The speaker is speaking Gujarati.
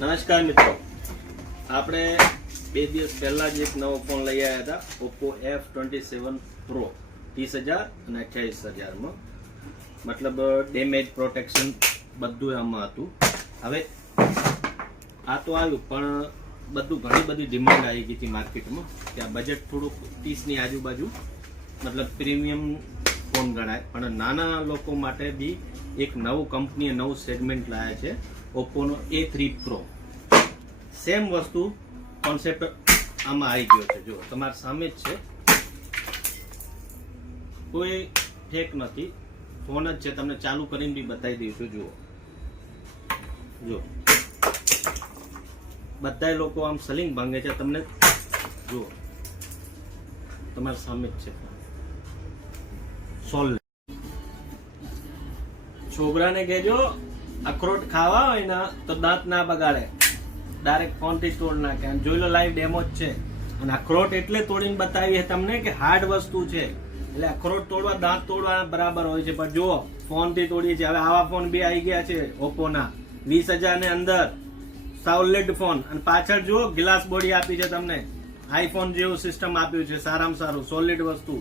નમસ્કાર મિત્રો, આપણે 2 દિવસ પહેલા જ એક નવો ફોન લઈ આવ્યા હતા, Oppo F27 Pro 30,000 અને 28,000 મતલબ ડેમેજ પ્રોટેક્શન બધું આમાં હતું. હવે આ તો આવ્યું, પણ બધું ઘણી બધી ડિમાન્ડ આવી ગઈ હતી માર્કેટમાં કે આ બજેટ થોડુંક 30ની આજુબાજુ મતલબ પ્રીમિયમ ફોન ગણાય, પણ નાના લોકો માટે બી એક નવું કંપનીએ નવું સેગમેન્ટ લાવ્યા છે, ઓપ્પોનો A3 Pro. સેમ વસ્તુ કોન્સેપ્ટ આમાં આવી ગયો છે. જો તમારી સામે જ છે, કોઈ ફેક નથી, ફોન જ છે. તમને ચાલુ કરીને બી બતાવી દઈશું. જુઓ, જો બધા લોકો આમ સલિંગ ભાંગે છે. તમને જુઓ, તમારી સામે જ છે. સોલ છોકરાને કહેજો અખરોટ ખાવા હોય ને તો દાંત ના બગાડે, ડાયરેક્ટ ફોન થી તોડ નાખે. અને જોઈ લો, લાઈવ ડેમો જ છે. અને અખરોટ એટલે તોડીને બતાવી તમને કે હાર્ડ વસ્તુ છે, એટલે અખરોટ તોડવા દાંત તોડવા બરાબર હોય છે. પણ જુઓ, ફોન થી તોડીએ છીએ. હવે આવા ફોન બી આવી ગયા છે ઓપ્પો ના 20,000 ને અંદર, સોલિડ ફોન. અને પાછળ જુઓ, ગ્લાસ બોડી આપી છે તમને, આઈફોન જેવું સિસ્ટમ આપ્યું છે, સારામાં સારું સોલિડ વસ્તુ.